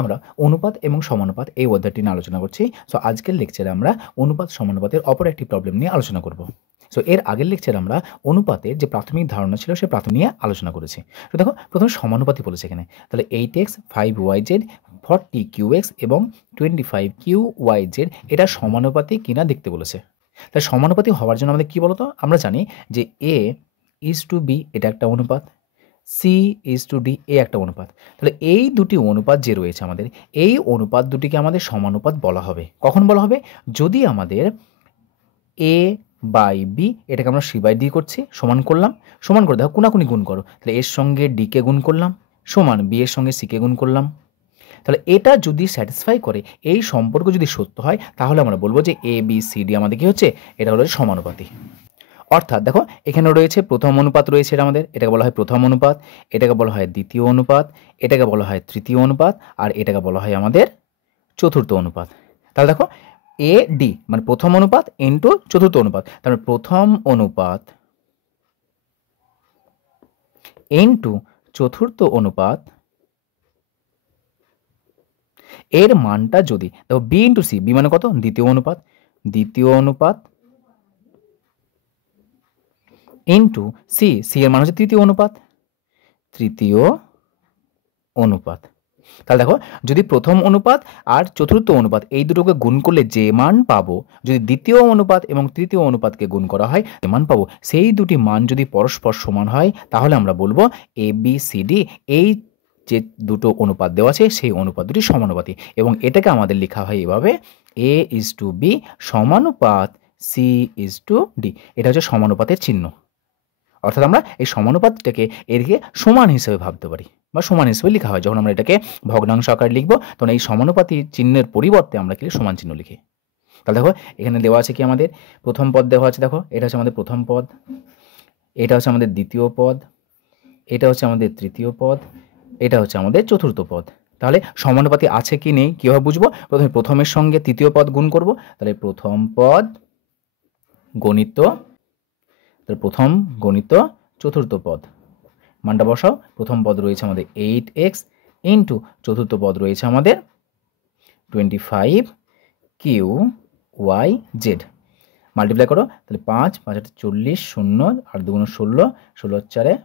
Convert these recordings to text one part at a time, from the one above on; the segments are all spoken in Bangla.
আমরা অনুপাত এবং সমানুপাত এই অধ্যায়টি নিয়ে আলোচনা করছি। সো আজকের লেকচারে আমরা অনুপাত সমানুপাতের অপর একটি প্রবলেম নিয়ে আলোচনা করব। সো এর আগের লেকচারে আমরা অনুপাতের যে প্রাথমিক ধারণা ছিল সে প্রাথমিক নিয়ে আলোচনা করেছি। তো দেখো প্রথমে সমানুপাতি বলেছে এখানে, তাহলে 8x 5yz 40qx এবং 25qyz এটা সমানুপাতি কিনা দেখতে বলেছে। তাহলে সমানুপাতি হওয়ার জন্য আমাদের কী বলতো, আমরা জানি যে a is to b এটা একটা অনুপাত, c is to d এ একটা অনুপাত। তাহলে এই দুটি অনুপাত যে রয়েছে আমাদের, এই অনুপাত দুটিকে আমাদের সমানুপাত বলা হবে। কখন বলা হবে? যদি আমাদের a বাই বি এটাকে আমরা c বাই ডি করছি, সমান করলাম, সমান করে দেখো কোনাকুনি গুণ করো, তাহলে এর সঙ্গে ডিকে গুণ করলাম সমান বি এর সঙ্গে সিকে গুণ করলাম। তাহলে এটা যদি স্যাটিসফাই করে, এই সম্পর্ক যদি সত্য হয়, তাহলে আমরা বলবো যে এ বি সি ডি আমাদের কি হচ্ছে, এটা হলো সমানুপাতি। অর্থাৎ দেখো এখানে রয়েছে প্রথম অনুপাত রয়েছে, এটা আমাদের এটাকে বলা হয় প্রথম অনুপাত, এটাকে বলা হয় দ্বিতীয় অনুপাত, এটাকে বলা হয় তৃতীয় অনুপাত, আর এটাকে বলা হয় আমাদের চতুর্থ অনুপাত। তাহলে দেখো এ ডি মানে প্রথম অনুপাত ইন্টু চতুর্থ অনুপাত, তাহলে প্রথম অনুপাত ইন্টু চতুর্থ অনুপাত এর মানটা যদি দেখো বি ইন্টু সি, বি মানে কত, দ্বিতীয় অনুপাত, দ্বিতীয় অনুপাত ইন্টু সি, সি এর মান হচ্ছে তৃতীয় অনুপাত, তৃতীয় অনুপাত। তাহলে দেখো যদি প্রথম অনুপাত আর চতুর্থ অনুপাত এই দুটোকে গুণ করলে যে মান পাবো, যদি দ্বিতীয় অনুপাত এবং তৃতীয় অনুপাতকে গুণ করা হয় যে মান পাবো, সেই দুটি মান যদি পরস্পর সমান হয়, তাহলে আমরা বলবো এ বি সি ডি এই যে দুটো অনুপাত দেওয়া আছে সেই অনুপাত দুটি সমানুপাতি। এবং এটাকে আমাদের লেখা হয় এভাবে, এ ইজ টু বি সমানুপাত সি ইজ টু ডি, এটা হচ্ছে সমানুপাতের চিহ্ন। অর্থাৎ আমরা এই সমানুপাতটাকে এদিকে সমান হিসেবে ভাবতে পারি বা সমান হিসেবে লেখা হয়। যখন আমরা এটাকে ভগ্নাংশ আকারে লিখবো, তখন এই সমানুপাতি চিহ্নের পরিবর্তে আমরা কি সমান চিহ্ন লিখি। তাহলে দেখো এখানে দেওয়া আছে কি, আমাদের প্রথম পদ দেওয়া আছে, দেখো এটা হচ্ছে আমাদের প্রথম পদ, এটা হচ্ছে আমাদের দ্বিতীয় পদ, এটা হচ্ছে আমাদের তৃতীয় পদ, এটা হচ্ছে আমাদের চতুর্থ পদ। তাহলে সমানুপাতি আছে কি নেই কীভাবে বুঝবো? প্রথমে প্রথমের সঙ্গে তৃতীয় পদ গুণ করব, তাহলে প্রথম পদ গণিত, তাহলে প্রথম গণিত চতুর্থ পদ, মানটা বসাও। প্রথম পদ রয়েছে আমাদের 8x ইন্টু চতুর্থ পদ রয়েছে আমাদের 25qyz, মাল্টিপ্লাই করো, তাহলে 5 5 8 40, 0 আর 2 16, 16 4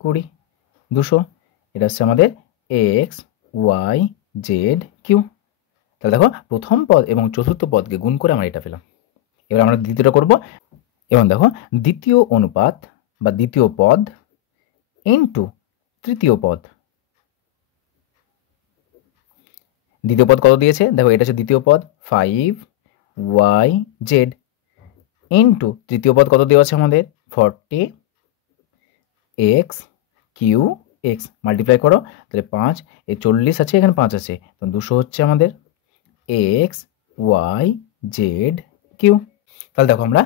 20, 200। এটা হচ্ছে আমাদের এক্স ওয়াই জেড কিউ। তাহলে দেখো প্রথম পদ এবং চতুর্থ পদকে গুণ করে আমরা এটা পেলাম। এবার আমরা দ্বিতীয়টা করব, এবং দেখো দ্বিতীয় অনুপাত বা দ্বিতীয় পদ ইন্টু তৃতীয় পদ। দ্বিতীয় পদ কত দিয়েছে দেখো, এটা হচ্ছে দ্বিতীয় পদ 5yz ইন্টু তৃতীয় পদ কত দেওয়া আছে আমাদের 40xqx, মাল্টিপ্লাই করো, তাহলে 5 এ 40 আছে, এখানে 5 আছে, তো 200 হচ্ছে আমাদের এক্স ওয়াই জেড কিউ। তাহলে দেখো আমরা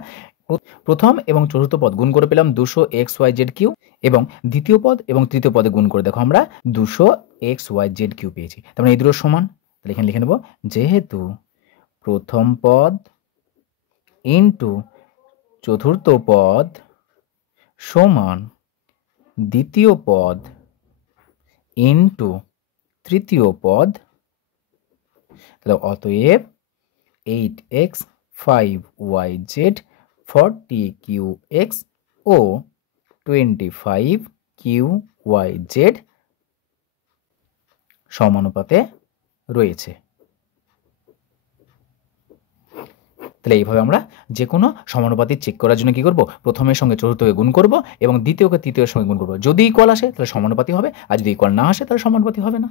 প্রথম এবং চতুর্থ পদ গুণ করে পেলাম 200xyz কিউ, এবং দ্বিতীয় পদ এবং তৃতীয় পদে গুণ করে দেখো আমরা 200xyz কিউ পেয়েছি। তার মানে এই দুটো সমান। তাহলে এখানে লিখে নেব, যেহেতু প্রথম পদ ইন্টু চতুর্থ পদ সমান দ্বিতীয় পদ ইন্টু তৃতীয় পদ, তাহলে অতএব 8x 5yz 40qx ও 25qyz সমানুপাতে রয়েছে। তাহলে এইভাবে আমরা যে কোনো সমানুপাতি চেক করার জন্য কি করব, প্রথমের সঙ্গে চতুর্থকে গুণ করব এবং দ্বিতীয়কে তৃতীয়ের সঙ্গে গুণ করব। যদি ইকুয়াল আসে তাহলে সমানুপাতি হবে, আর যদি ইকুয়াল না আসে তাহলে সমানুপাতি হবে না।